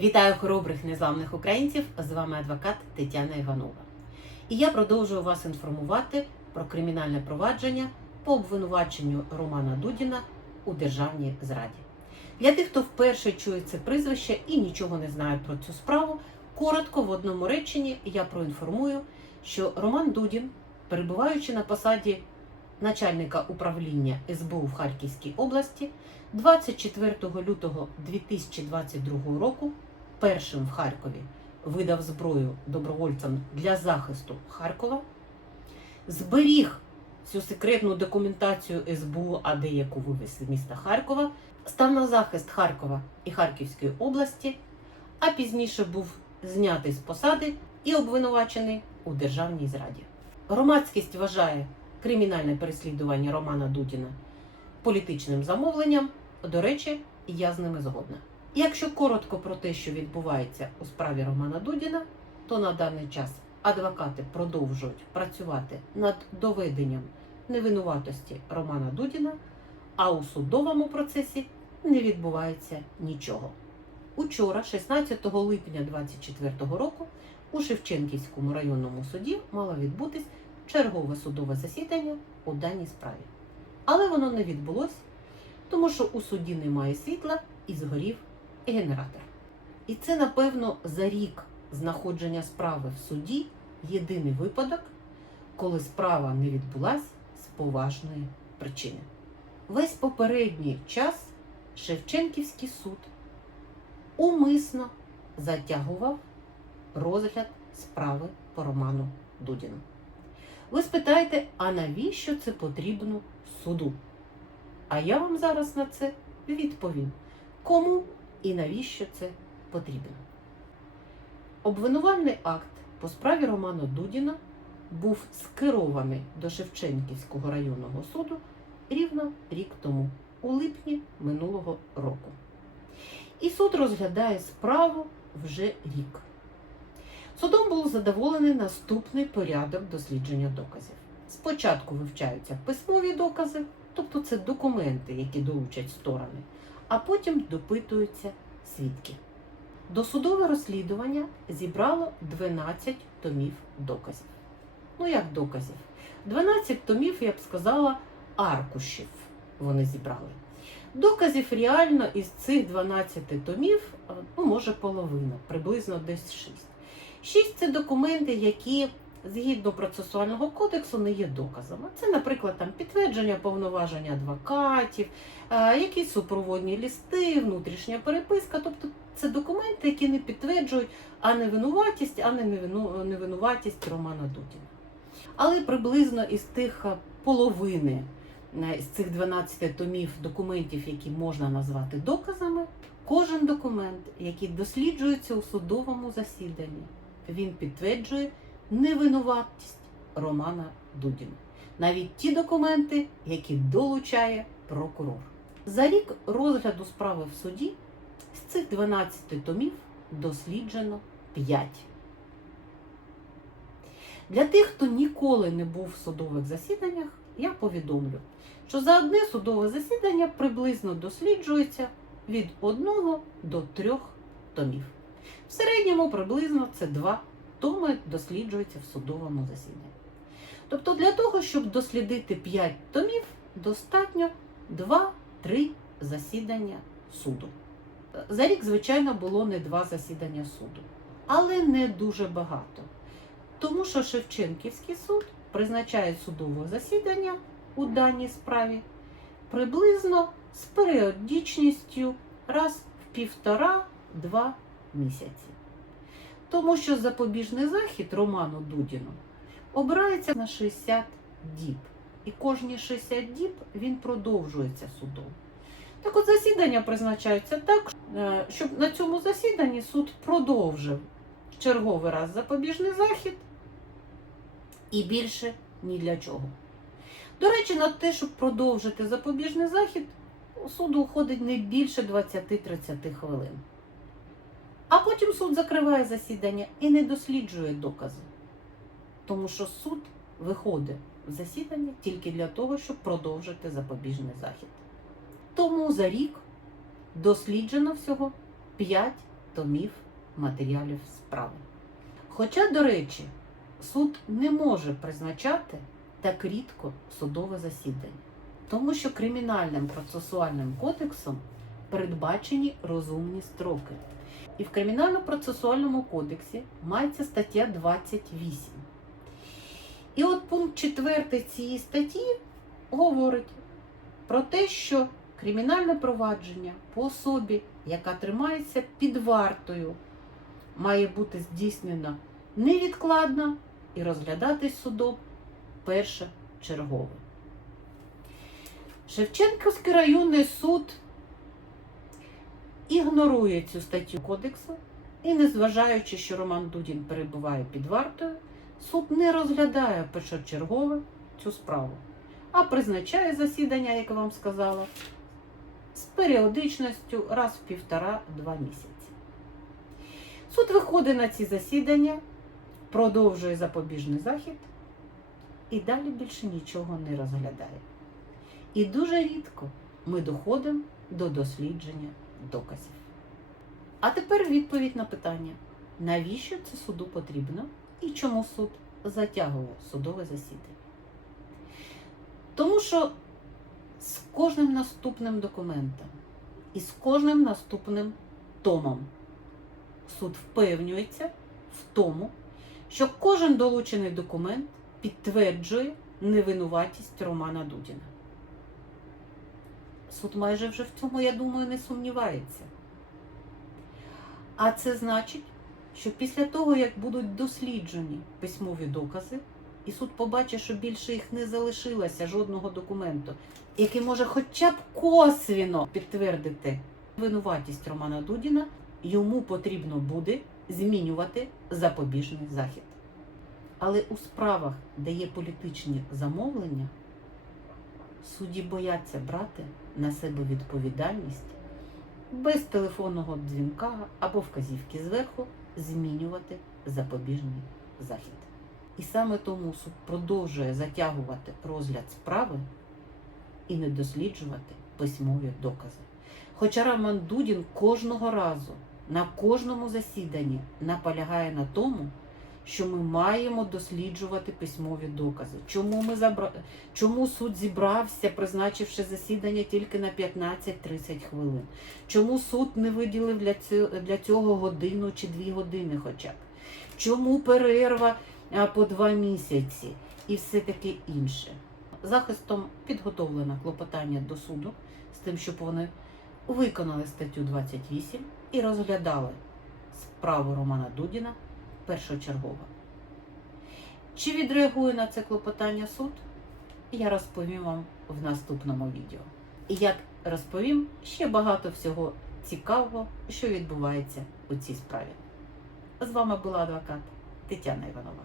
Вітаю хоробрих незламних українців! З вами адвокат Тетяна Іванова. І я продовжую вас інформувати про кримінальне провадження по обвинуваченню Романа Дудіна у державній зраді. Для тих, хто вперше чує це прізвище і нічого не знає про цю справу, коротко в одному реченні я проінформую, що Роман Дудін, перебуваючи на посаді начальника управління СБУ в Харківській області, 24 лютого 2022 року першим в Харкові видав зброю добровольцям для захисту Харкова, зберіг цю секретну документацію СБУ, а деяку вивез з міста Харкова, став на захист Харкова і Харківської області, а пізніше був знятий з посади і обвинувачений у державній зраді. Громадськість вважає кримінальне переслідування Романа Дудіна політичним замовленням. До речі, я з ними згодна. Якщо коротко про те, що відбувається у справі Романа Дудіна, то на даний час адвокати продовжують працювати над доведенням невинуватості Романа Дудіна, а у судовому процесі не відбувається нічого. Учора, 16 липня 2024 року, у Шевченківському районному суді мало відбутись чергове судове засідання у даній справі. Але воно не відбулось, тому що у суді немає світла і згорів генератор. І це, напевно, за рік знаходження справи в суді єдиний випадок, коли справа не відбулась з поважної причини. Весь попередній час Шевченківський суд умисно затягував розгляд справи по Роману Дудіну. Ви спитаєте, а навіщо це потрібно суду? А я вам зараз на це відповім. Кому і навіщо це потрібно? Обвинувальний акт по справі Романа Дудіна був скерований до Шевченківського районного суду рівно рік тому, у липні минулого року. І суд розглядає справу вже рік. Судом був задоволений наступний порядок дослідження доказів. Спочатку вивчаються письмові докази, тобто це документи, які долучать сторони, а потім допитуються свідки. Досудове розслідування зібрало 12 томів доказів. Ну, як доказів? 12 томів, я б сказала, аркушів вони зібрали. Доказів реально із цих 12 томів, е, ну, може, половина, приблизно десь 6. Шість це документи, які згідно процесуального кодексу не є доказами. Це, наприклад, там підтвердження повноваження адвокатів, е, якісь супроводні лісти, внутрішня переписка. Тобто це документи, які не підтверджують а не винуватість, а не невинуватість Романа Дудіна. Але приблизно із тих е, половини е, з цих 12 томів документів, які можна назвати доказами, кожен документ, який досліджується у судовому засіданні, він підтверджує невинуватість Романа Дудіна. Навіть ті документи, які долучає прокурор. За рік розгляду справи в суді з цих 12 томів досліджено 5. Для тих, хто ніколи не був в судових засіданнях, я повідомлю, що за одне судове засідання приблизно досліджується від 1 до 3 томів. В середньому приблизно це 2 томи досліджуються в судовому засіданні. Тобто для того, щоб дослідити 5 томів, достатньо 2-3 засідання суду. За рік, звичайно, було не два засідання суду, але не дуже багато. Тому що Шевченківський суд призначає судове засідання у даній справі приблизно з періодичністю раз в півтора-два місяці. Тому що запобіжний захід Роману Дудіну обирається на 60 діб. І кожні 60 діб він продовжується судом. Так от засідання призначаються так, е, щоб на цьому засіданні суд продовжив черговий раз запобіжний захід і більше ні для чого. До речі, на те, щоб продовжити запобіжний захід, у суду уходить не більше 20-30 хвилин. А потім суд закриває засідання і не досліджує докази. Тому що суд виходить в засідання тільки для того, щоб продовжити запобіжний захід. Тому за рік досліджено всього 5 томів матеріалів справи. Хоча, до речі, суд не може призначати так рідко судове засідання, тому що Кримінальним процесуальним кодексом передбачені розумні строки. І в Кримінально-процесуальному кодексі мається стаття 28. І от пункт 4 цієї статті говорить про те, що кримінальне провадження по особі, яка тримається під вартою, має бути здійснено невідкладно і розглядатись судом першочергово. Шевченківський районний суд ігнорує цю статтю кодексу і, незважаючи, що Роман Дудін перебуває під вартою, суд не розглядає першочергово цю справу, а призначає засідання, як я вам сказала, з періодичністю раз в півтора-два місяці. Суд виходить на ці засідання, продовжує запобіжний захід і далі більше нічого не розглядає. І дуже рідко ми доходимо до дослідження доказів. А тепер відповідь на питання, навіщо це суду потрібно і чому суд затягує судове засідання? Тому що з кожним наступним документом і з кожним наступним томом суд впевнюється в тому, що кожен долучений документ підтверджує невинуватість Романа Дудіна. Суд майже вже в цьому, я думаю, не сумнівається. А це значить, що після того, як будуть досліджені письмові докази, і суд побачить, що більше їх не залишилося жодного документу, який може хоча б косвіно підтвердити винуватість Романа Дудіна, йому потрібно буде змінювати запобіжний захід. Але у справах, де є політичні замовлення, судді бояться брати на себе відповідальність без телефонного дзвінка або вказівки зверху змінювати запобіжний захід. І саме тому суд продовжує затягувати розгляд справи і не досліджувати письмові докази. Хоча Роман Дудін кожного разу на кожному засіданні наполягає на тому, що ми маємо досліджувати письмові докази. Чому ми забра... Чому суд зібрався, призначивши засідання тільки на 15-30 хвилин? Чому суд не виділив для цього, для цього годину чи дві години хоча б? Чому перерва по два місяці і все таке інше? Захистом підготовлено клопотання до суду з тим, щоб вони виконали статтю 28 і розглядали справу Романа Дудіна першочергово. Чи відреагує на це клопотання суд? Я розповім вам в наступному відео. І як розповім ще багато всього цікавого, що відбувається у цій справі. З вами була адвокат Тетяна Іванова.